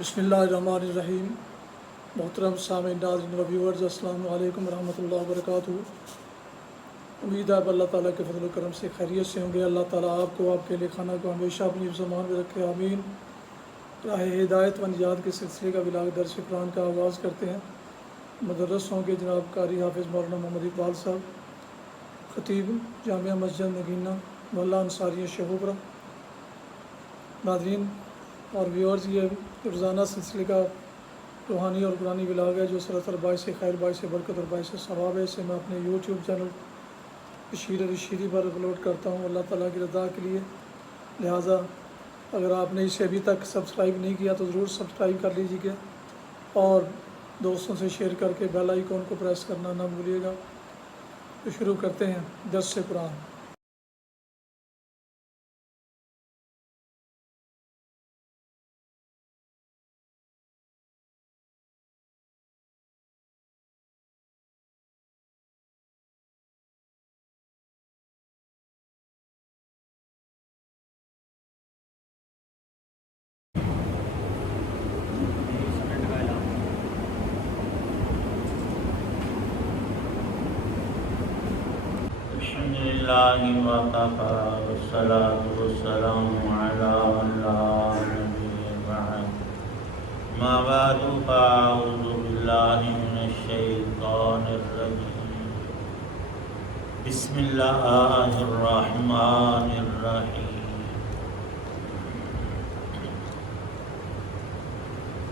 بسم اللہ الرحمن الرحیم۔ محترم سامعین ناظرین و ویورز، السلام علیکم ورحمۃ اللہ وبرکاتہ۔ امید ہے اللہ تعالیٰ کے فضل و کرم سے خیریت سے ہوں گے۔ اللہ تعالیٰ آپ کو، آپ کے لیے خانہ کو ہمیشہ اپنی حفظ و امان میں رکھے، آمین۔ راہ ہدایت و نجات کے سلسلے کا بلاغ درس قرآن کا آغاز کرتے ہیں۔ مدرس ہوں گے جناب قاری حافظ مولانا محمد اقبال صاحب، خطیب جامعہ مسجد نگینہ محلہ انصاریہ شیخوپورہ۔ ناظرین اور ویورز، یہ روزانہ سلسلے کا روحانی اور قرآنی بلاغ ہے جو سراسر باعث خیر، باعث برکت اور باعث ثواب ہے۔ اسے میں اپنے یوٹیوب چینل بشیر رشیدی پر اپلوڈ کرتا ہوں اللہ تعالیٰ کی رضا کے لیے۔ لہٰذا اگر آپ نے اسے ابھی تک سبسکرائب نہیں کیا تو ضرور سبسکرائب کر لیجیے گا اور دوستوں سے شیئر کر کے بیل آئیکن کو پریس کرنا نہ بھولیے گا۔ تو شروع کرتے ہیں درس قرآن۔ الحمدللہ وکفی والصلاة والسلام علی لا نبی بعد، ما بعد فاعوذ باللہ من الشیطان الرجیم، بسم اللہ الرحمن الرحیم۔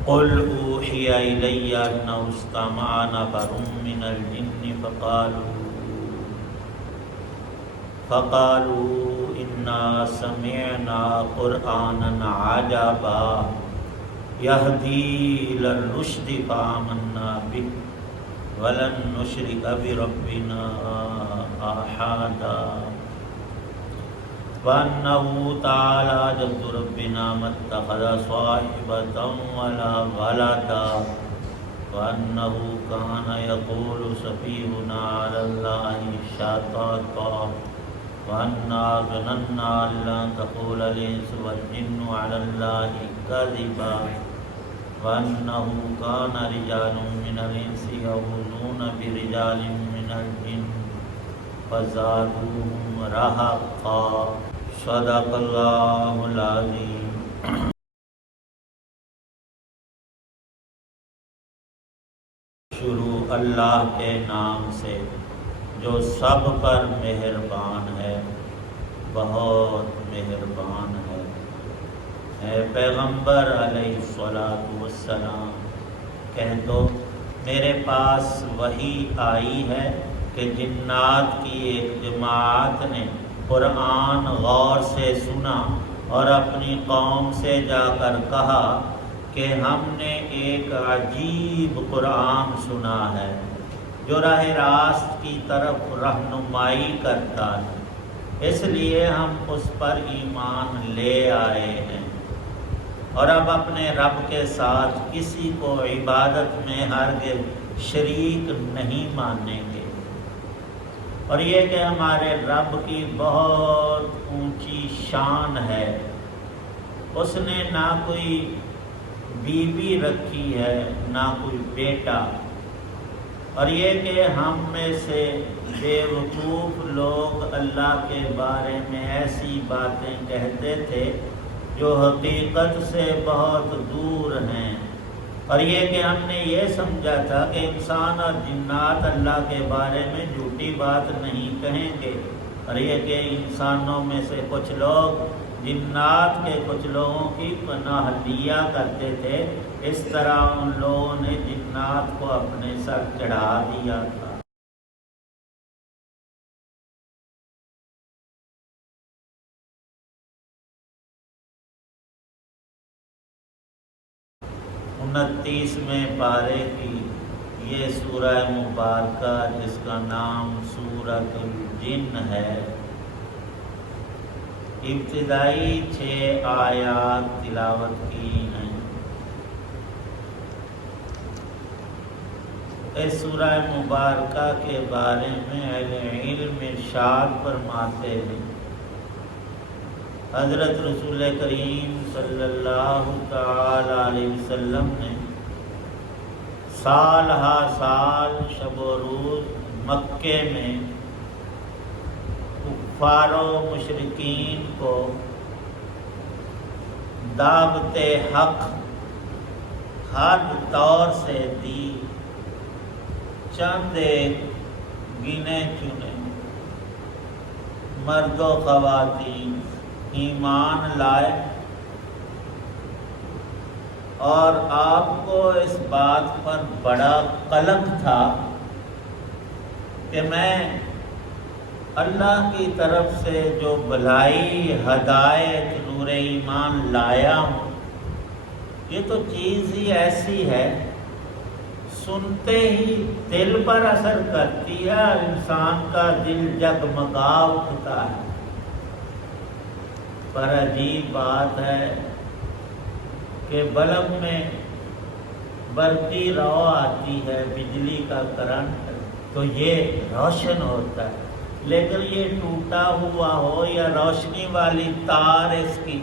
قل اوحی الی انہ استمع نفر من الجن فقالوا انا سمعنا قرآنا عجبا يهدي الى الرشد فآمنا به ولن نشرك بربنا احدا وانه تعالى جد ربنا ما اتخذ صاحبة ولا ولدا وانه كان يقول سفيهنا على الله شططا وَأَنَّا ظَنَنَّا أَن لَّن تَقُولَ الْإِنسُ وَالْجِنُّ عَلَى اللَّهِ كَذِبًا وَأَنَّهُ كَانَ رِجَالٌ مِّنَ الْإِنسِ يَعُوذُونَ بِرِجَالٍ مِّنَ الْجِنِّ فَزَادُوهُمْ رَهَقًا۔ صدق اللہ العظیم۔ شروع اللہ کے نام سے جو سب پر مہربان ہے، بہت مہربان ہے۔ اے پیغمبر علیہ الصلاۃ والسلام، کہہ دو میرے پاس وحی آئی ہے کہ جنات کی ایک جماعت نے قرآن غور سے سنا اور اپنی قوم سے جا کر کہا کہ ہم نے ایک عجیب قرآن سنا ہے جو راہ راست کی طرف رہنمائی کرتا ہے، اس لیے ہم اس پر ایمان لے آئے ہیں اور اب اپنے رب کے ساتھ کسی کو عبادت میں ہرگز شریک نہیں مانیں گے۔ اور یہ کہ ہمارے رب کی بہت اونچی شان ہے، اس نے نہ کوئی بیوی رکھی ہے نہ کوئی بیٹا، اور یہ کہ ہم میں سے بے وقوف لوگ اللہ کے بارے میں ایسی باتیں کہتے تھے جو حقیقت سے بہت دور ہیں، اور یہ کہ ہم نے یہ سمجھا تھا کہ انسان اور جنات اللہ کے بارے میں جھوٹی بات نہیں کہیں گے، اور یہ کہ انسانوں میں سے کچھ لوگ جنات کے کچھ لوگوں کی پناہ لیا کرتے تھے، اس طرح ان لوگوں نے جنات کو اپنے سر چڑھا دیا تھا۔ انتیسویں پارے کی یہ سورہ مبارکہ جس کا نام سورۃ الجن ہے، ابتدائی 6 آیات تلاوت کی ہیں۔ اس سورہ مبارکہ کے بارے میں اہل علم ارشاد فرماتے ہیں حضرت رسول کریم صلی اللہ تعالی علیہ وسلم نے سال ہا سال شب و روز مکے میں کفار و مشرکین کو دعوت حق ہر طور سے دی. چند ایک گنے چنے مرد و خواتین ایمان لائے اور آپ کو اس بات پر بڑا قلق تھا کہ میں اللہ کی طرف سے جو بھلائی ہدایت نور ایمان لایا ہوں یہ تو چیز ہی ایسی ہے سنتے ہی دل پر اثر کرتی ہے اور انسان کا دل جگمگا اٹھتا ہے. پر عجیب بات ہے کہ بلب میں برقی رو آتی ہے بجلی کا کرنٹ تو یہ روشن ہوتا ہے لیکن یہ ٹوٹا ہوا ہو یا روشنی والی تار اس کی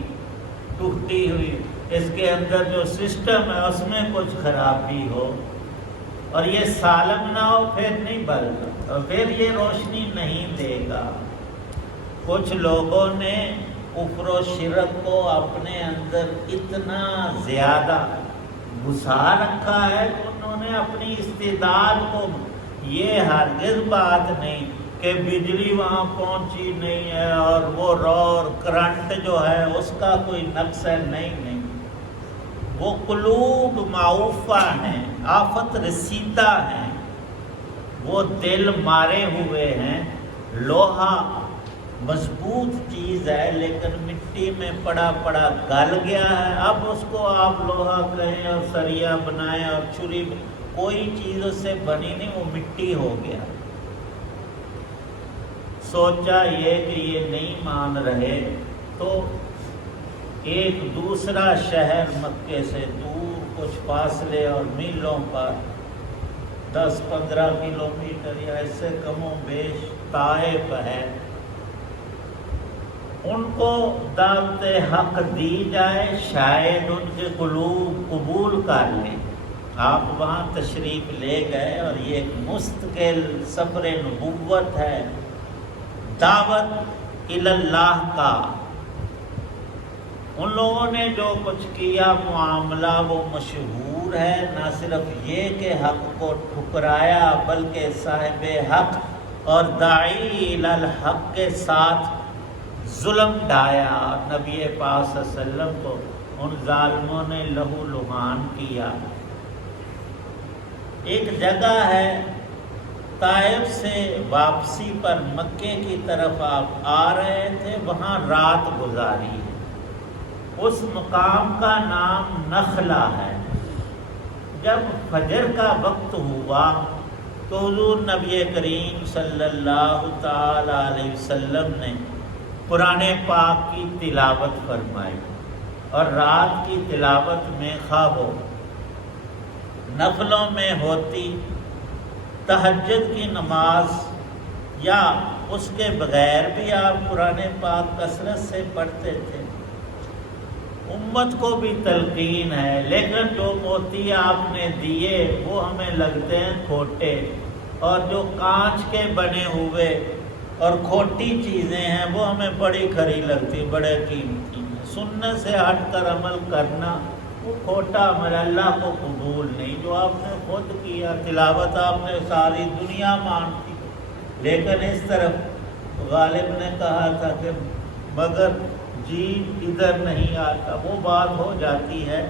ٹوٹی ہوئی اس کے اندر جو سسٹم ہے اس میں کچھ خرابی ہو اور یہ سالم نہ ہو پھر نہیں بلتا اور پھر یہ روشنی نہیں دے گا. کچھ لوگوں نے کفر و شرک کو اپنے اندر اتنا زیادہ گھسا رکھا ہے کہ انہوں نے اپنی استعداد کو یہ ہرگز بات نہیں کہ بجلی وہاں پہنچی نہیں ہے اور وہ رو اور کرنٹ جو ہے اس کا کوئی نقص ہے نہیں وہ قلوب معوفہ ہیں آفت رسیدہ ہیں وہ دل مارے ہوئے ہیں. لوہا مضبوط چیز ہے لیکن مٹی میں پڑا پڑا گل گیا ہے. اب اس کو آپ لوہا کہیں اور سریا بنائیں اور چھری کوئی چیز اس سے بنی نہیں وہ مٹی ہو گیا. سوچا یہ کہ یہ نہیں مان رہے تو ایک دوسرا شہر مکے سے دور کچھ فاصلے اور میلوں پر 10-15 کلومیٹر یا اس سے کم و بیش طائف ہے ان کو دعوت حق دی جائے شاید ان کے قلوب قبول کر لیں. آپ وہاں تشریف لے گئے اور یہ ایک مستقل سفر نبوت ہے دعوت اللہ کا. ان لوگوں نے جو کچھ کیا معاملہ وہ مشہور ہے. نہ صرف یہ کہ حق کو ٹھکرایا بلکہ صاحب حق اور داعی الحق کے ساتھ ظلم ڈھایا. نبی پاک صلی اللہ علیہ وسلم کو ان ظالموں نے لہو لہان کیا. ایک جگہ ہے طائف سے واپسی پر مکے کی طرف آپ آ رہے تھے وہاں رات گزاری. اس مقام کا نام نخلا ہے. جب فجر کا وقت ہوا تو حضور نبی کریم صلی اللہ تعالی علیہ وسلم نے قرآن پاک کی تلاوت فرمائی اور رات کی تلاوت میں خواہ وہ نفلوں میں ہوتی تہجد کی نماز یا اس کے بغیر بھی آپ قرآن پاک کثرت سے پڑھتے تھے. امت کو بھی تلقین ہے لیکن جو موتی آپ نے دیے وہ ہمیں لگتے ہیں کھوٹے اور جو کانچ کے بنے ہوئے اور کھوٹی چیزیں ہیں وہ ہمیں بڑی کھری لگتی بڑے قیمتی ہیں. سنت سے ہٹ کر عمل کرنا وہ کھوٹا عمل اللہ کو قبول نہیں. جو آپ نے خود کیا تلاوت آپ نے ساری دنیا مانتی لیکن اس طرف غالب نے کہا تھا کہ مگر جی ادھر نہیں آتا وہ بات ہو جاتی ہے.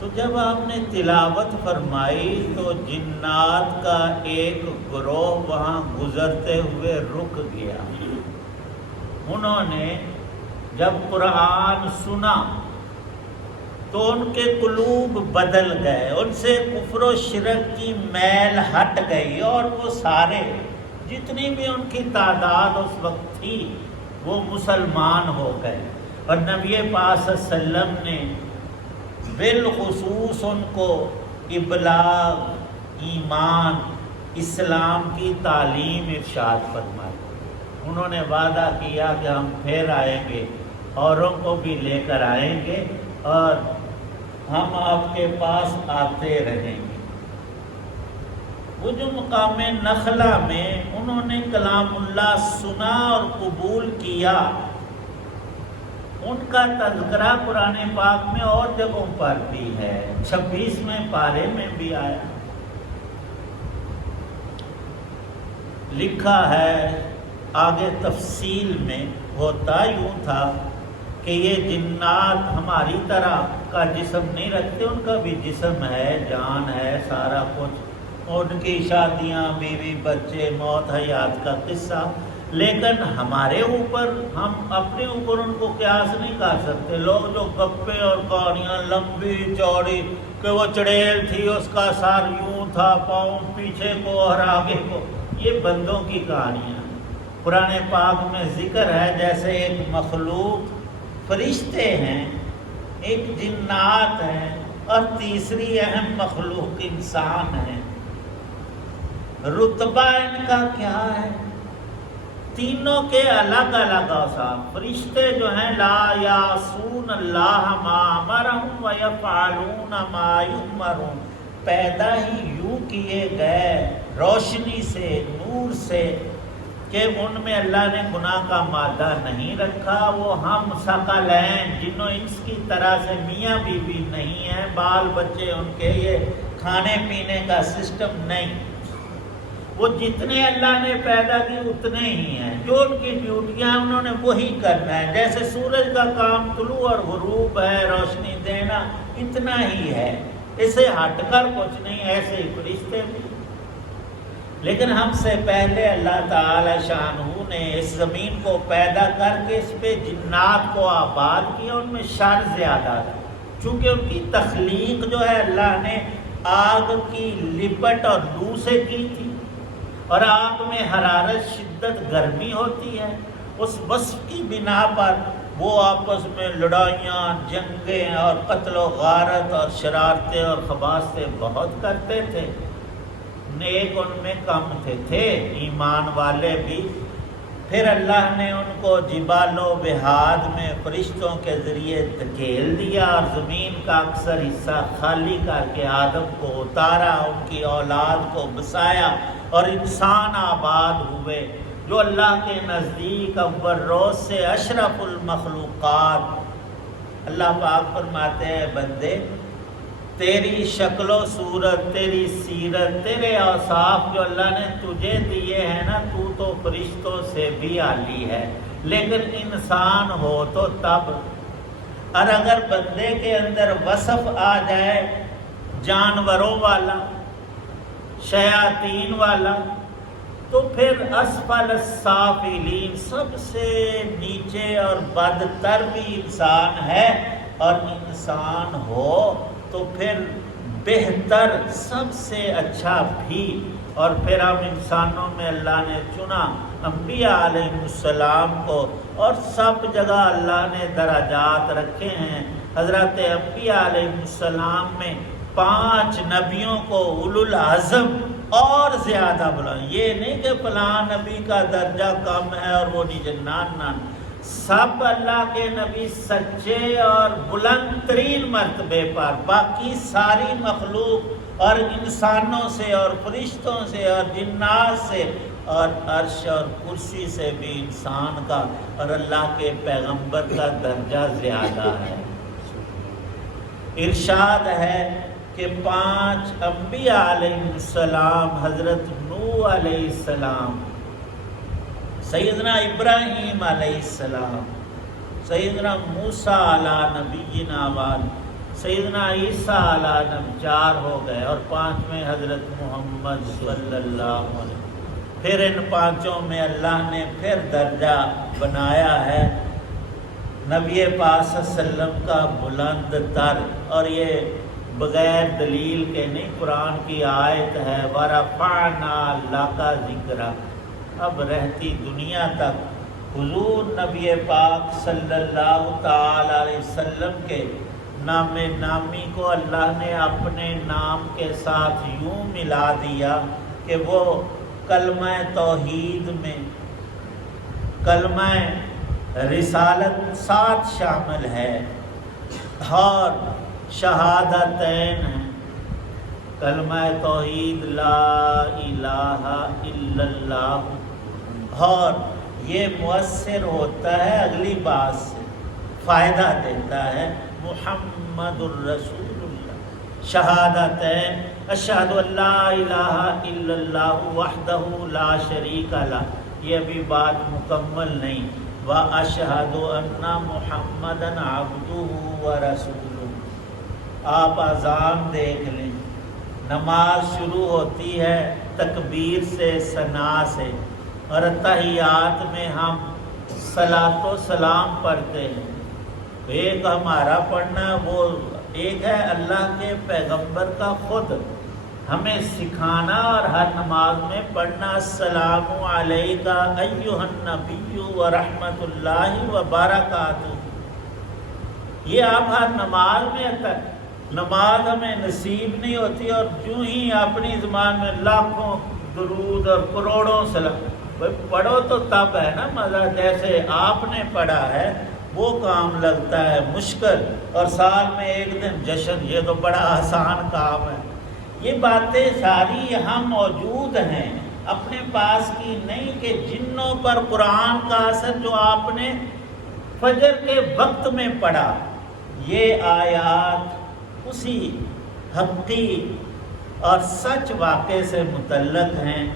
تو جب آپ نے تلاوت فرمائی تو جنات کا ایک گروہ وہاں گزرتے ہوئے رک گیا. انہوں نے جب قرآن سنا تو ان کے قلوب بدل گئے. ان سے کفر و شرک کی میل ہٹ گئی اور وہ سارے جتنی بھی ان کی تعداد اس وقت تھی وہ مسلمان ہو گئے. اور نبی پاک صلی اللہ علیہ وسلم نے بالخصوص ان کو ابلاغ ایمان اسلام کی تعلیم ارشاد فرمائی. انہوں نے وعدہ کیا کہ ہم پھر آئیں گے، اوروں کو بھی لے کر آئیں گے اور ہم آپ کے پاس آتے رہیں گے۔ وہ جو مقام نخلا میں انہوں نے کلام اللہ سنا اور قبول کیا، ان کا تذکرہ قرآن پاک میں اور جگہوں پر بھی ہے، 26ویں پارے میں بھی آیا۔ لکھا ہے آگے تفصیل میں، ہوتا یوں تھا کہ یہ جنات ہماری طرح کا جسم نہیں رکھتے، ان کا بھی جسم ہے، جان ہے، سارا کچھ، ان کی شادیاں، بیوی، بچے، موت، حیات کا قصہ، لیکن ہمارے اوپر، ہم اپنے اوپر ان کو قیاس نہیں کر سکتے۔ لوگ جو گپے اور کہانیاں لمبی چوڑی کہ وہ چڑیل تھی، اس کا سر یوں تھا، پاؤں پیچھے کو اور آگے کو، یہ بندوں کی کہانیاں۔ قرآن پاک میں ذکر ہے جیسے ایک مخلوق فرشتے ہیں، ایک جنات ہیں، اور تیسری اہم مخلوق انسان ہے۔ رتبہ ان کا کیا ہے؟ تینوں کے الگ الگ اوصاف۔ فرشتے جو ہیں لا یعصون اللہ ما امرہم ویفعلون ما یؤمرون، پیدا ہی یوں کیے گئے روشنی سے، نور سے، کہ ان میں اللہ نے گناہ کا مادہ نہیں رکھا۔ وہ ہم ثقلین، جن و انس کی طرح سے میاں بیوی نہیں ہیں، بال بچے ان کے یہ کھانے پینے کا سسٹم نہیں۔ وہ جتنے اللہ نے پیدا کی اتنے ہی ہیں، جو ان کی ڈیوٹیاں ہیں انہوں نے وہی کرنا ہے۔ جیسے سورج کا کام طلوع اور غروب ہے، روشنی دینا، اتنا ہی ہے، اسے ہٹ کر کچھ نہیں، ایسے ہی فرشتے بھی۔ لیکن ہم سے پہلے اللہ تعالی شانہ نے اس زمین کو پیدا کر کے اس پہ جنات کو آباد کیا، ان میں شر زیادہ تھا، چونکہ ان کی تخلیق جو ہے اللہ نے آگ کی لپٹ اور لو سے کی تھی، اور آگ میں حرارت، شدت، گرمی ہوتی ہے، اس وصف کی بنا پر وہ آپس میں لڑائیاں، جنگیں اور قتل و غارت اور شرارتیں اور خباثتیں بہت کرتے تھے۔ نیک ان میں کم تھے ایمان والے بھی۔ پھر اللہ نے ان کو جبال و بہاد میں فرشتوں کے ذریعے دھکیل دیا اور زمین کا اکثر حصہ خالی کر کے آدم کو اتارا، ان کی اولاد کو بسایا، اور انسان آباد ہوئے جو اللہ کے نزدیک اول روز سے اشرف المخلوقات۔ اللہ پاک فرماتے ہیں بندے، تیری شکل و صورت، تیری سیرت، تیرے اوصاف جو اللہ نے تجھے دیے ہیں نا، تو فرشتوں سے بھی عالی ہے، لیکن انسان ہو تو تب۔ اور اگر بندے کے اندر وصف آ جائے جانوروں والا، شیاطین والا، تو پھر اسفل السافلین، سب سے نیچے اور بدتر بھی انسان ہے، اور انسان ہو تو پھر بہتر، سب سے اچھا بھی۔ اور پھر ہم انسانوں میں اللہ نے چنا انبیاء علیہ السلام کو، اور سب جگہ اللہ نے درجات رکھے ہیں۔ حضرت انبیاء علیہ السلام میں 5 نبیوں کو اولو العزم اور زیادہ بلائیں، یہ نہیں کہ فلاں نبی کا درجہ کم ہے اور وہ نیچے، نہ، سب اللہ کے نبی سچے اور بلند ترین مرتبے پر، باقی ساری مخلوق اور انسانوں سے اور فرشتوں سے اور جنات سے اور عرش اور کرسی سے بھی انسان کا اور اللہ کے پیغمبر کا درجہ زیادہ ہے۔ ارشاد ہے کہ 5 انبیاء علیہ السلام، حضرت نوح علیہ السلام، سیدنا ابراہیم علیہ السلام، سیدنا موسیٰ علی نبینا وآلہ، سیدنا عیسیٰ علی نبی، 4 ہو گئے، اور 5ویں حضرت محمد صلی اللہ علیہ وسلم۔ پھر ان 5 میں اللہ نے پھر درجہ بنایا ہے نبی پاک صلی اللہ علیہ وسلم کا بلند تر، اور یہ بغیر دلیل کے نہیں، قرآن کی آیت ہے وَرَفَعْنَا لَكَ ذِكْرَكَ۔ اب رہتی دنیا تک حضور نبی پاک صلی اللہ تعالی علیہ وسلم کے نام نامی کو اللہ نے اپنے نام کے ساتھ یوں ملا دیا کہ وہ کلمہ توحید میں کلمہ رسالت ساتھ شامل ہے اور شہادتین ہیں، کلمہ توحید لا الہ الا اللہ، اور یہ مؤثر ہوتا ہے اگلی بات سے، فائدہ دیتا ہے محمد الرسول اللہ، شہادتین اشہد ان لا الہ الا اللہ وحدہ لا شریک لہ، یہ بھی بات مکمل نہیں، واشہد ان محمدا عبدہ ورسولہ۔ آپ اذان دیکھ لیں، نماز شروع ہوتی ہے تکبیر سے، ثنا سے، اور تحیات میں ہم صلاۃ و سلام پڑھتے ہیں۔ ایک ہمارا پڑھنا، وہ ایک ہے اللہ کے پیغمبر کا خود ہمیں سکھانا اور ہر نماز میں پڑھنا، السلام علیک ایھا النبی ورحمۃ اللہ وبرکاتہ۔ یہ آپ ہر نماز میں تک، نماز ہمیں نصیب نہیں ہوتی اور جو ہی اپنی زبان میں لاکھوں درود اور کروڑوں سلام، پڑھو تو تب ہے نا مزہ، جیسے آپ نے پڑھا ہے وہ کام لگتا ہے مشکل، اور سال میں ایک دن جشن، یہ تو بڑا آسان کام ہے۔ یہ باتیں ساری یہاں موجود ہیں، اپنے پاس کی نہیں کہ جنوں پر قرآن کا اثر جو آپ نے فجر کے وقت میں پڑھا، یہ آیات اسی حقیقی اور سچ واقعے سے متعلق ہیں۔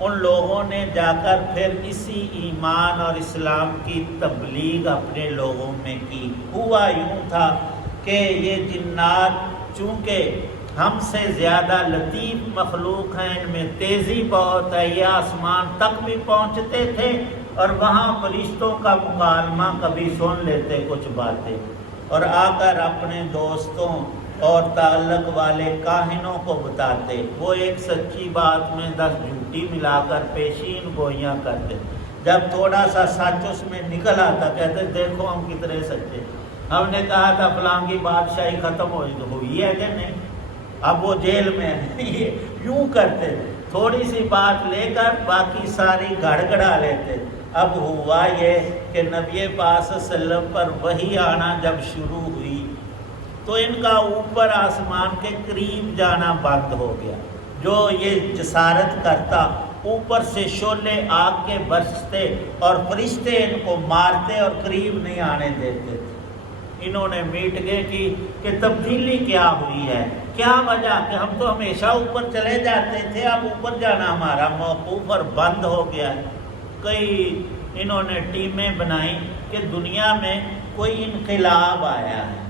ان لوگوں نے جا کر پھر اسی ایمان اور اسلام کی تبلیغ اپنے لوگوں میں کی۔ ہوا یوں تھا کہ یہ جنات چونکہ ہم سے زیادہ لطیف مخلوق ہیں، ان میں تیزی بہت ہے، یہ آسمان تک بھی پہنچتے تھے اور وہاں فرشتوں کا مکالمہ کبھی سن لیتے کچھ باتیں، اور آ کر اپنے دوستوں اور تعلق والے کاہنوں کو بتاتے، وہ ایک سچی بات میں 10 جھوٹی ملا کر پیشین گوئیاں کرتے، جب تھوڑا سا سچ اس میں نکل آتا کہتے دیکھو ہم کتنے سچے، ہم نے کہا تھا فلاں کی بادشاہی ختم ہوئی ہے کہ نہیں، اب وہ جیل میں ہے، یہ یوں کرتے، تھوڑی سی بات لے کر باقی ساری گڑگڑا لیتے۔ اب ہوا یہ کہ نبی پاک صلی اللہ علیہ وسلم پر وحی آنا جب شروع ہوئی تو ان کا اوپر آسمان کے قریب جانا بند ہو گیا۔ جو یہ جسارت کرتا، اوپر سے شعلے آگ کے برستے اور فرشتے ان کو مارتے اور قریب نہیں آنے دیتے تھے۔ انہوں نے میٹنگیں کی کہ تبدیلی کیا ہوئی ہے، کیا وجہ، کہ ہم تو ہمیشہ اوپر چلے جاتے تھے، اب اوپر جانا ہمارا موقوف اور بند ہو گیا ہے۔ کئی انہوں نے ٹیمیں بنائیں کہ دنیا میں کوئی انقلاب آیا ہے،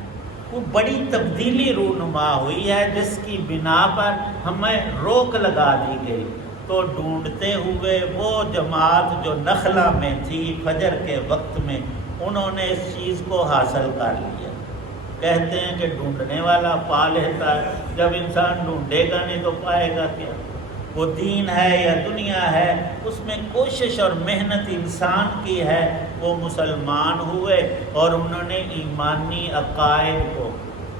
وہ بڑی تبدیلی رونما ہوئی ہے جس کی بنا پر ہمیں روک لگا دی گئی۔ تو ڈھونڈتے ہوئے وہ جماعت جو نخلا میں تھی فجر کے وقت میں، انہوں نے اس چیز کو حاصل کر لیا۔ کہتے ہیں کہ ڈھونڈنے والا پا لیتا ہے، جب انسان ڈھونڈے گا نہیں تو پائے گا کیا؟ وہ دین ہے یا دنیا ہے، اس میں کوشش اور محنت انسان کی ہے۔ وہ مسلمان ہوئے اور انہوں نے ایمانی عقائد کو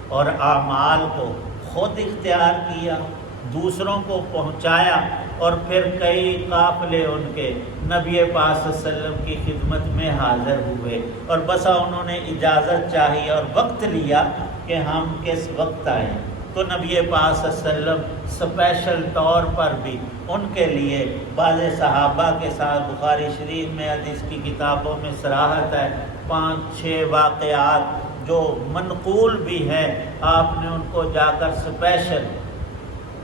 اور اعمال کو خود اختیار کیا، دوسروں کو پہنچایا، اور پھر کئی قافلے ان کے نبی پاک صلی اللہ علیہ وسلم کی خدمت میں حاضر ہوئے، اور بسا انہوں نے اجازت چاہی اور وقت لیا کہ ہم کس وقت آئیں، تو نبی پاک صلی اللہ علیہ وسلم اسپیشل طور پر بھی ان کے لیے بعض صحابہ کے ساتھ، بخاری شریف میں حدیث کی کتابوں میں صراحت ہے، 5-6 واقعات جو منقول بھی ہے، آپ نے ان کو جا کر اسپیشل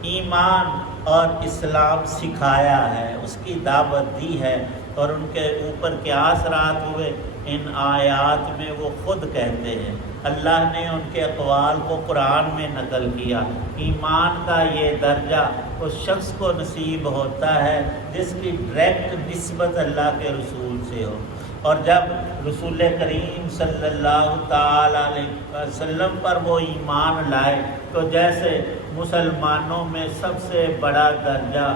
ایمان اور اسلام سکھایا ہے، اس کی دعوت دی ہے، اور ان کے اوپر کیا اثرات ہوئے ان آیات میں وہ خود کہتے ہیں۔ اللہ نے ان کے اقوال کو قرآن میں نقل کیا۔ ایمان کا یہ درجہ اس شخص کو نصیب ہوتا ہے جس کی ڈائریکٹ نسبت اللہ کے رسول سے ہو، اور جب رسول کریم صلی اللہ تعالی علیہ وسلم پر وہ ایمان لائے تو جیسے مسلمانوں میں سب سے بڑا درجہ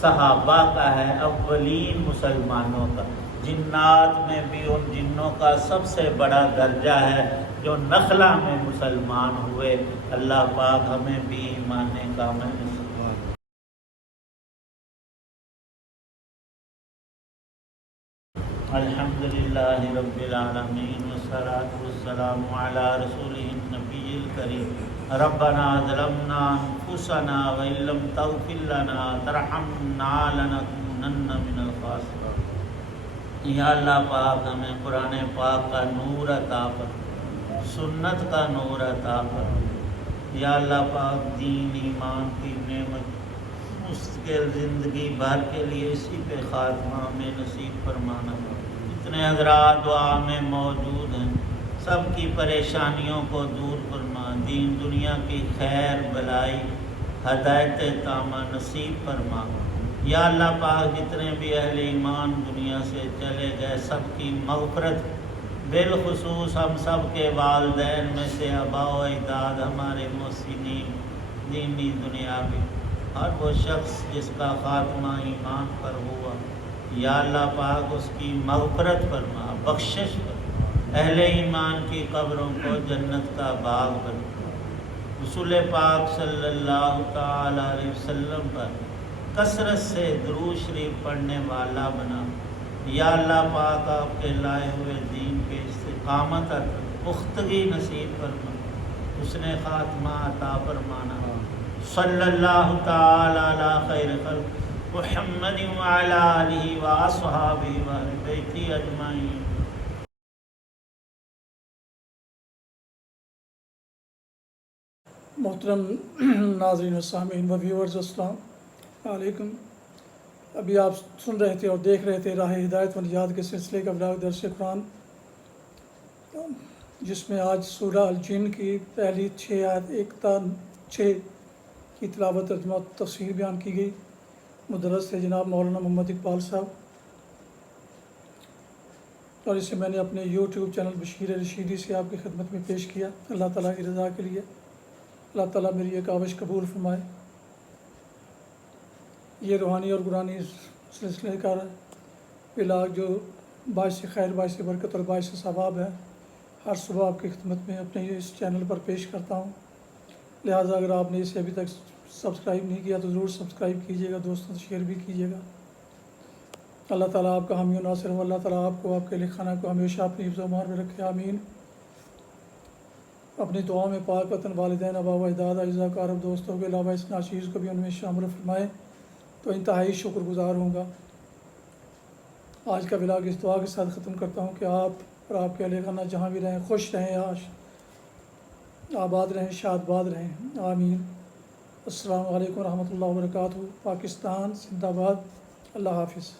صحابہ کا ہے، اولین مسلمانوں کا، جنات میں بھی ان جنوں کا سب سے بڑا درجہ ہے جو نخلا میں مسلمان ہوئے۔ اللہ پاک ہمیں بھی ایمان کامل نصیب فرمائے۔ الحمد للہ رب العالمین والصلاة والسلام علی رسولہ النبی الکریم ربنا ظلمنا انفسنا وان لم تغفر لنا ترحمنا لنکونن من الخاسرین۔ یا اللہ پاک ہمیں قرآن پاک کا نور عطا فرما، سنت کا نور عطا فرما۔ یا اللہ پاک دین ایمان کی نعمت مستقل زندگی بھر کے لیے اسی پہ خاتمہ میں نصیب فرمانا۔ جتنے حضرات دعا میں موجود ہیں سب کی پریشانیوں کو دور فرما، دین دنیا کی خیر بلائی ہدایت تامہ نصیب فرما۔ یا اللہ پاک جتنے بھی اہل ایمان دنیا سے چلے گئے سب کی مغفرت، بالخصوص ہم سب کے والدین میں سے آباء و اجداد ہمارے محسنین دینی دنیاوی، اور وہ شخص جس کا خاتمہ ایمان پر ہوا یا اللہ پاک اس کی مغفرت فرما، بخشش فرما، اہل ایمان کی قبروں کو جنت کا باغ بنا، رسول پاک صلی اللہ تعالی علیہ وسلم پر کثرت سے درود شریف پڑھنے والا بنا۔ یا اللہ پاک آپ کے لائے ہوئے دین کے استقامت عطا پختگی نصیب فرما، حسن خاتمہ عطا فرمانا۔ صلی اللہ تعالی علی خیر خلق محمد وعلی آلہ واصحابہ واہل بیتہ اجمعین۔ محترم ناظرین و سامعین و ویورز السلام علیکم۔ ابھی آپ سن رہے تھے اور دیکھ رہے تھے راہ ہدایت و نجات کے سلسلے کا ولاگ درس قرآن، جس میں آج سورہ الجن کی پہلی 6 آیت 1 تا 6 کی تلاوت ترجمہ و تفسیر بیان کی گئی۔ مدرس تھے جناب مولانا محمد اقبال صاحب، اور اسے میں نے اپنے یوٹیوب چینل بشیر رشیدی سے آپ کی خدمت میں پیش کیا۔ اللہ تعالیٰ کی رضا کے لیے اللہ تعالیٰ میری یہ کاوش قبول فرمائے۔ یہ روحانی اور قرآنی سلسلے کا ولاگ جو باعث خیر، باعث برکت اور باعث ثواب ہے، ہر صبح آپ کی خدمت میں اپنے اس چینل پر پیش کرتا ہوں۔ لہٰذا اگر آپ نے اسے ابھی تک سبسکرائب نہیں کیا تو ضرور سبسکرائب کیجیے گا، دوستوں سے شیئر بھی کیجیے گا۔ اللہ تعالیٰ آپ کا حامی و ناصر ہو، اللہ تعالیٰ آپ کو، آپ کے اہل خانہ کو ہمیشہ اپنی حفظ و امان میں رکھے، آمین۔ اپنی دعاؤں میں پاک وطن، والدین، آباء و اجداد، اعزاء اقارب، دوستوں کے علاوہ اس ناچیز کو بھی ان میں شامل فرمائے تو انتہائی شکر گزار ہوں گا۔ آج کا ولاگ اس دعا کے ساتھ ختم کرتا ہوں کہ آپ اور آپ کے اہل خانہ جہاں بھی رہیں خوش رہیں، آباد رہیں، شاد باد رہیں، آمین۔ السلام علیکم ورحمۃ اللہ وبرکاتہ۔ پاکستان زندہ باد۔ اللہ حافظ۔